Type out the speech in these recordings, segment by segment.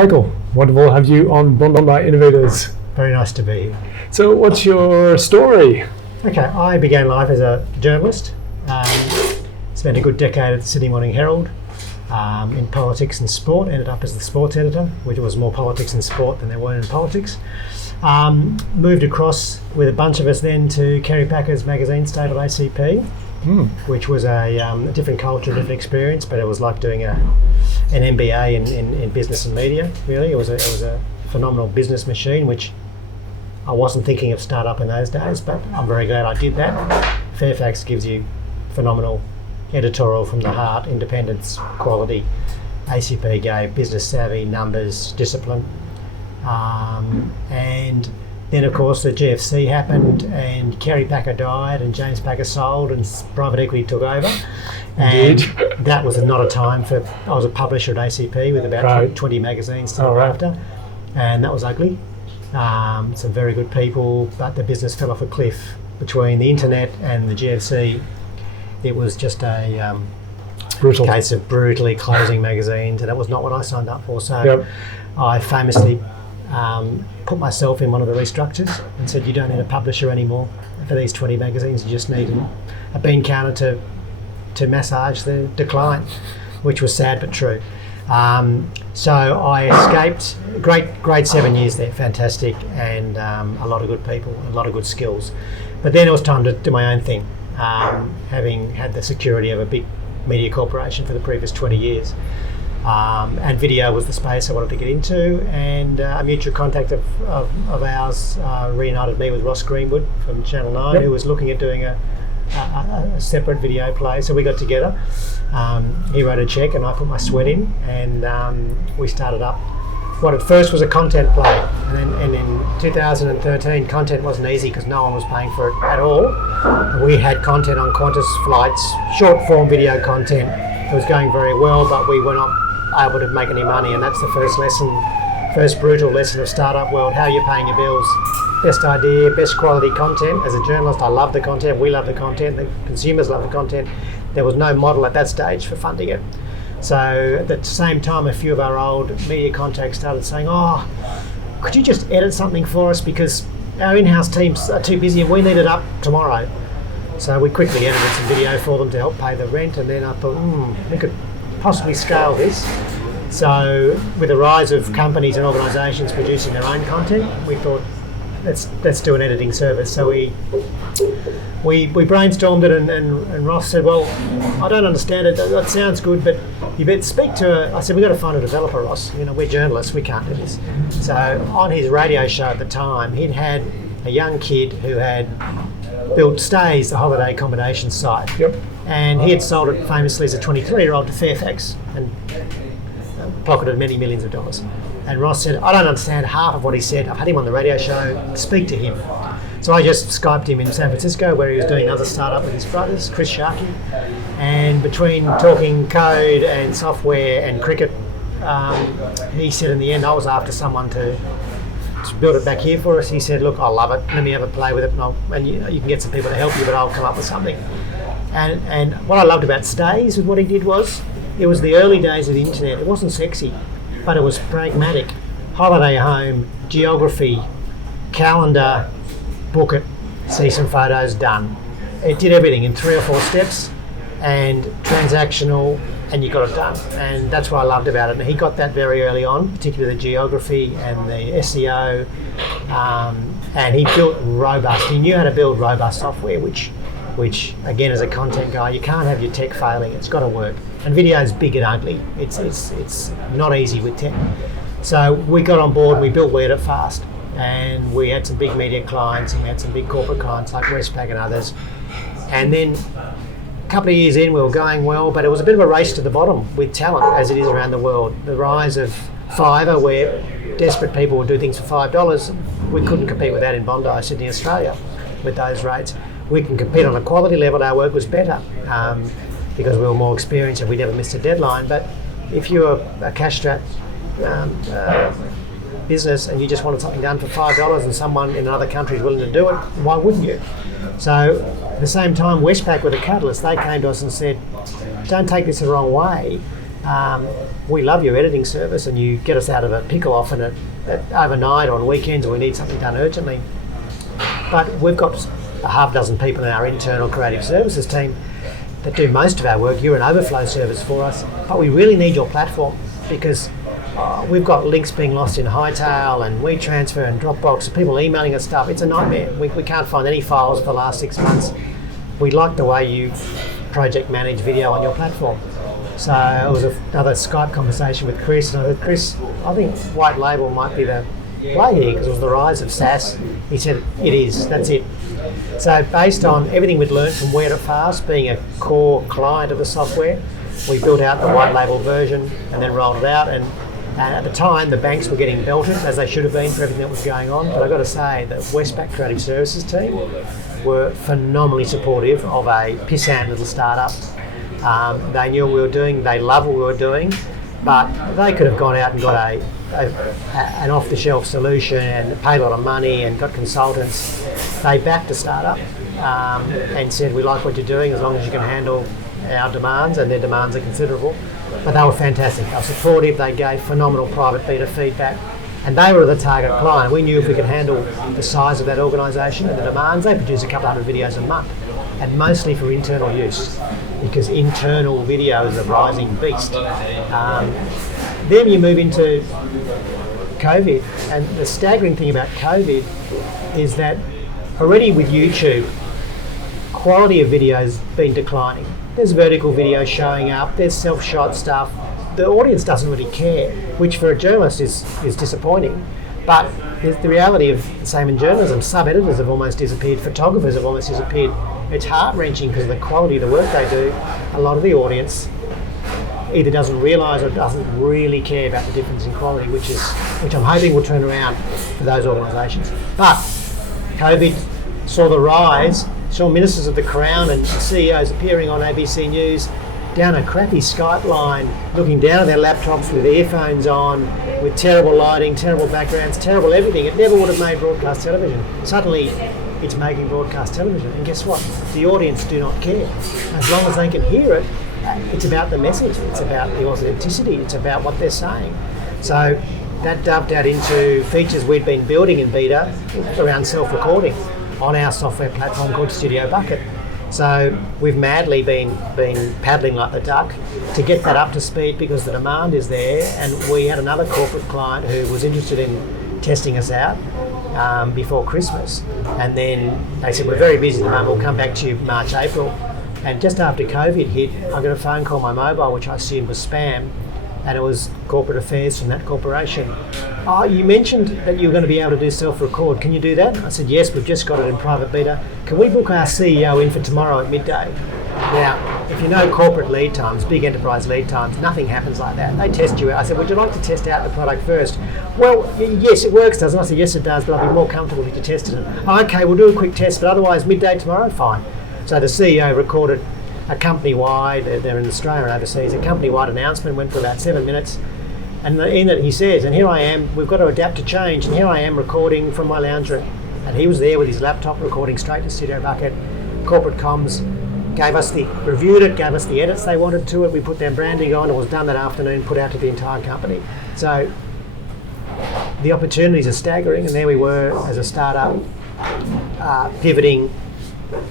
Michael, wonderful to have you on Bondi Innovators. Very nice to be here. So what's your story? Okay, I began life as a journalist. Spent a good decade at the Sydney Morning Herald in politics and sport. Ended up as the sports editor, which was more politics and sport than there were in politics. Moved across with a bunch of us then to Kerry Packer's magazine stable ACP, which was a different culture, different experience, but it was like doing an MBA in business and media, really. It was a phenomenal business machine, which I wasn't thinking of startup in those days, but I'm very glad I did that. Fairfax gives you phenomenal editorial from the heart, independence, quality. ACP gave business savvy, numbers, discipline. And then, of course, the GFC happened and Kerry Packer died and James Packer sold and private equity took over. And that was not a time for... I was a publisher at ACP with about 20 magazines to look after, and that was ugly. Some very good people, but the business fell off a cliff. Between the internet and the GFC, it was just a brutal case of brutally closing magazines, and that was not what I signed up for. So I famously put myself in one of the restructures and said, you don't need a publisher anymore for these 20 magazines, you just need a bean counter to massage the decline, which was sad but true. So I escaped. Great 7 years there, fantastic, and a lot of good people, a lot of good skills. But then it was time to do my own thing, having had the security of a big media corporation for the previous 20 years. And video was the space I wanted to get into, and a mutual contact of ours reunited me with Ross Greenwood from Channel 9, who was looking at doing a separate video play. So we got together. He wrote a cheque and I put my sweat in, and we started up what at first was a content play. And in 2013, content wasn't easy because no one was paying for it at all. We had content on Qantas flights, short form video content. It was going very well, but we were not able to make any money, and that's the first brutal lesson of startup world. How are you paying your bills? Best idea, best quality content. As a journalist, I love the content, we love the content, the consumers love the content. There was no model at that stage for funding it. So at the same time, a few of our old media contacts started saying, could you just edit something for us, because our in-house teams are too busy and we need it up tomorrow. So we quickly edited some video for them to help pay the rent, and then I thought, we could possibly scale this. So with the rise of companies and organisations producing their own content, we thought, let's do an editing service. So we brainstormed it, and Ross said, well, I don't understand it, that sounds good, but you better speak to I said, we've got to find a developer, Ross. We're journalists, we can't do this. So on his radio show at the time, he'd had a young kid who had built Stays, the holiday accommodation site. And he had sold it famously as a 23-year-old to Fairfax and pocketed many millions of dollars. And Ross said, I don't understand half of what he said. I've had him on the radio show, speak to him. So I just Skyped him in San Francisco, where he was doing another startup with his brothers, Chris Sharkey. And between talking code and software and cricket, he said in the end, I was after someone to build it back here for us. He said, look, I love it, let me have a play with it, and you can get some people to help you, but I'll come up with something. And what I loved about Stays with what he did was, it was the early days of the internet. It wasn't sexy, but it was pragmatic. Holiday home, geography, calendar, book it, see some photos, done. It did everything in 3 or 4 steps, and transactional, and you got it done. And that's what I loved about it. And he got that very early on, particularly the geography and the SEO. And he built robust. He knew how to build robust software, which again, as a content guy, you can't have your tech failing. It's got to work. And video is big and ugly. It's not easy with tech. So we got on board and we built We Edit Fast. And we had some big media clients and we had some big corporate clients like Westpac and others. And then a couple of years in, we were going well, but it was a bit of a race to the bottom with talent, as it is around the world. The rise of Fiverr, where desperate people would do things for $5. We couldn't compete with that in Bondi, Sydney, Australia, with those rates. We can compete on a quality level. Our work was better because we were more experienced and we never missed a deadline. But if you're a cash-strapped business and you just wanted something done for $5 and someone in another country is willing to do it, why wouldn't you? So at the same time, Westpac were the catalyst. They came to us and said, don't take this the wrong way, we love your editing service and you get us out of a pickle often at overnight or on weekends when we need something done urgently. But we've got a half dozen people in our internal creative services team that do most of our work. You're an overflow service for us, but we really need your platform because we've got links being lost in Hightail and WeTransfer and Dropbox, people emailing us stuff. It's a nightmare. We can't find any files for the last 6 months. We like the way you project manage video on your platform. So it was another Skype conversation with Chris, and I said, Chris, I think white label might be the play here because it was the rise of SaaS. He said, it is, that's it. So based on everything we'd learned from Where to Fast, being a core client of the software, we built out the white label version and then rolled it out. And at the time, the banks were getting belted, as they should have been for everything that was going on. But I've got to say, the Westpac Creative Services team were phenomenally supportive of a pissant little startup. They knew what we were doing, they love what we were doing, but they could have gone out and got an off-the-shelf solution and paid a lot of money and got consultants. They backed a startup and said, we like what you're doing as long as you can handle our demands, and their demands are considerable. But they were fantastic. They were supportive, they gave phenomenal private beta feedback, and they were the target client. We knew if we could handle the size of that organisation and the demands, they produce a couple hundred videos a month, and mostly for internal use, because internal video is a rising beast. Then you move into COVID, and the staggering thing about COVID is that already with YouTube, quality of video's been declining. There's vertical video showing up, there's self-shot stuff. The audience doesn't really care, which for a journalist is disappointing. But the reality of the same in journalism, sub-editors have almost disappeared, photographers have almost disappeared. It's heart-wrenching because of the quality of the work they do. A lot of the audience either doesn't realise or doesn't really care about the difference in quality, which I'm hoping will turn around for those organisations. But COVID saw the rise, saw ministers of the Crown and CEOs appearing on ABC News down a crappy Skype line, looking down at their laptops with earphones on, with terrible lighting, terrible backgrounds, terrible everything. It never would have made broadcast television. Suddenly, it's making broadcast television. And guess what? The audience do not care. As long as they can hear it, it's about the message, it's about the authenticity, it's about what they're saying. So that dovetailed into features we'd been building in beta around self-recording on our software platform called Studio Bucket. So we've madly been paddling like the duck to get that up to speed because the demand is there, and we had another corporate client who was interested in testing us out before Christmas, and then they said, we're very busy at the moment, we'll come back to you March, April. And just after COVID hit, I got a phone call on my mobile, which I assumed was spam, and it was corporate affairs from that corporation. Oh, you mentioned that you were going to be able to do self-record. Can you do that? I said, yes, we've just got it in private beta. Can we book our CEO in for tomorrow at midday? Now, if you know corporate lead times, big enterprise lead times, nothing happens like that. They test you out. I said, would you like to test out the product first? Well, yes, it works, doesn't it? I said, yes, it does, but I'll be more comfortable if you tested it. Oh, okay, we'll do a quick test, but otherwise midday tomorrow, fine. So the CEO recorded a company-wide, they're in Australia and overseas, a company-wide announcement, went for about 7 minutes. And in it he says, and here I am, we've got to adapt to change, and here I am recording from my lounge room. And he was there with his laptop recording straight to Studio Bucket. Corporate comms reviewed it, gave us the edits they wanted to it, we put their branding on, it was done that afternoon, put out to the entire company. So the opportunities are staggering, and there we were as a startup pivoting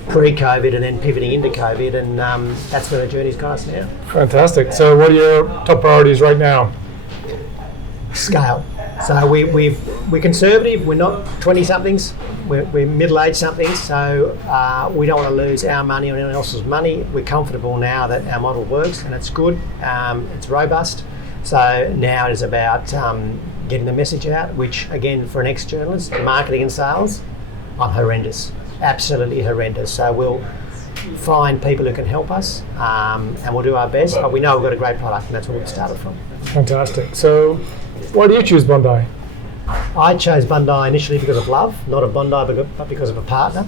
pre-COVID and then pivoting into COVID, and that's where the journey's got us now. Fantastic. So what are your top priorities right now? Scale. So we're conservative, we're not 20-somethings, we're middle-aged somethings, so we don't want to lose our money or anyone else's money. We're comfortable now that our model works and it's good, it's robust. So now it is about getting the message out, which again, for an ex-journalist, marketing and sales, I'm horrendous. Absolutely horrendous. So we'll find people who can help us and we'll do our best, but we know we've got a great product and that's where we've started from. Fantastic. So why do you choose Bondi? I chose Bondi initially because of love, not of Bondi but because of a partner.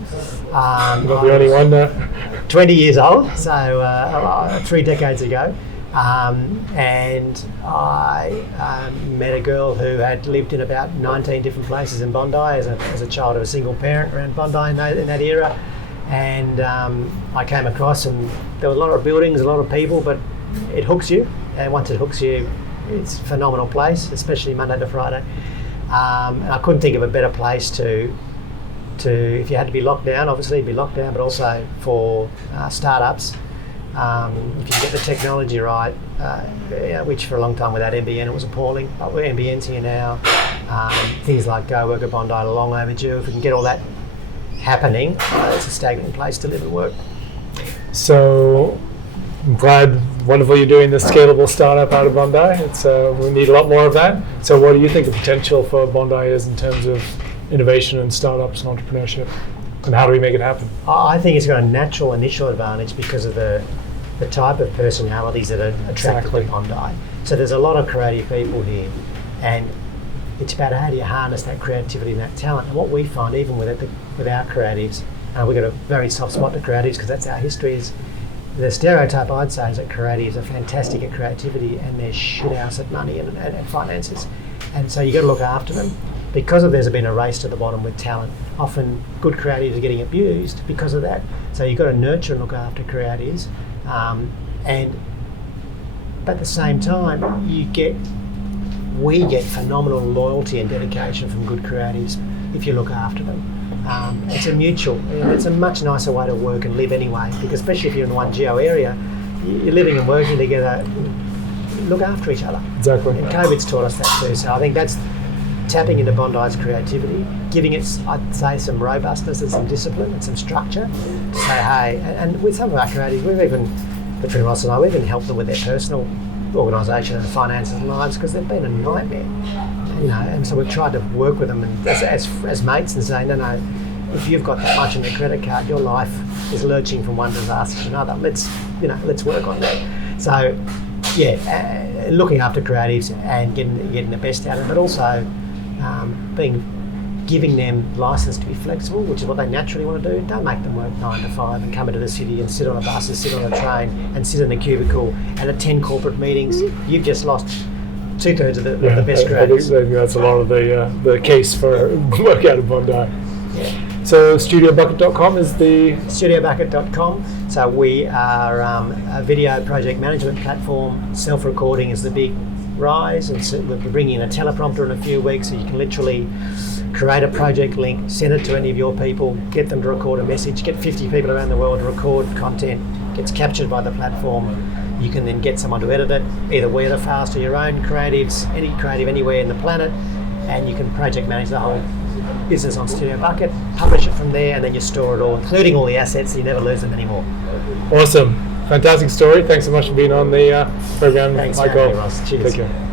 Not the only one there. 20 years old, so 3 decades ago. And I met a girl who had lived in about 19 different places in Bondi as a child of a single parent around Bondi in that era. And I came across, and there were a lot of buildings, a lot of people, but it hooks you. and once it hooks you, it's a phenomenal place, especially Monday to Friday. And I couldn't think of a better place to if you had to be locked down, obviously it'd be locked down, but also for startups. If you get the technology right, which for a long time without NBN it was appalling, but with NBN's here now, things like Go Work at Bondi are long overdue. If we can get all that happening, it's a stagnant place to live and work. So I'm glad, wonderful you're doing this scalable startup out of Bondi. It's we need a lot more of that. So what do you think the potential for Bondi is in terms of innovation and startups and entrepreneurship? And how do we make it happen? I think it's got a natural initial advantage because of the type of personalities that are attracted to Bondi. So there's a lot of creative people here, and it's about how do you harness that creativity and that talent. And what we find, even with our creatives, we've got a very soft spot to creatives because that's our history, is the stereotype I'd say is that creatives are fantastic at creativity and they're shit house at money and finances. And so you've got to look after them. Because there's been a race to the bottom with talent, often good creatives are getting abused because of that. So you've got to nurture and look after creatives. But at the same time, we get phenomenal loyalty and dedication from good creatives if you look after them. It's a mutual, it's a much nicer way to work and live anyway, because especially if you're in one geo area, you're living and working together, look after each other. Exactly. And COVID's taught us that too. So I think that's tapping into Bondi's creativity, giving it, I'd say, some robustness and some discipline and some structure to say, hey, and with some of our creatives, between Ross and I, we've even helped them with their personal organisation and finances and lives because they've been a nightmare, and so we've tried to work with them and as mates and say, no, if you've got that much on your credit card, your life is lurching from one disaster to another. Let's work on that. So, looking after creatives and getting the best out of it, but also giving them license to be flexible, which is what they naturally want to do. Don't make them work 9 to 5 and come into the city and sit on a bus and sit on a train and sit in a cubicle and attend corporate meetings. You've just lost 2/3 of the best creatives. I think that's a lot of the case for work out of Bondi. Yeah. So studiobucket.com is the... Studiobucket.com. So we are a video project management platform. Self-recording is the big rise, and so we're bringing in a teleprompter in a few weeks, so you can literally create a project link, send it to any of your people, get them to record a message, get 50 people around the world to record content, gets captured by the platform. You can then get someone to edit it, either we edit fast or your own creatives, any creative anywhere in the planet, and you can project manage the whole business on Studio Bucket, publish it from there, and then you store it all, including all the assets, so you never lose them anymore. Awesome. Fantastic story. Thanks so much for being on the program, Thanks, Michael. Ross. Cheers. Take care.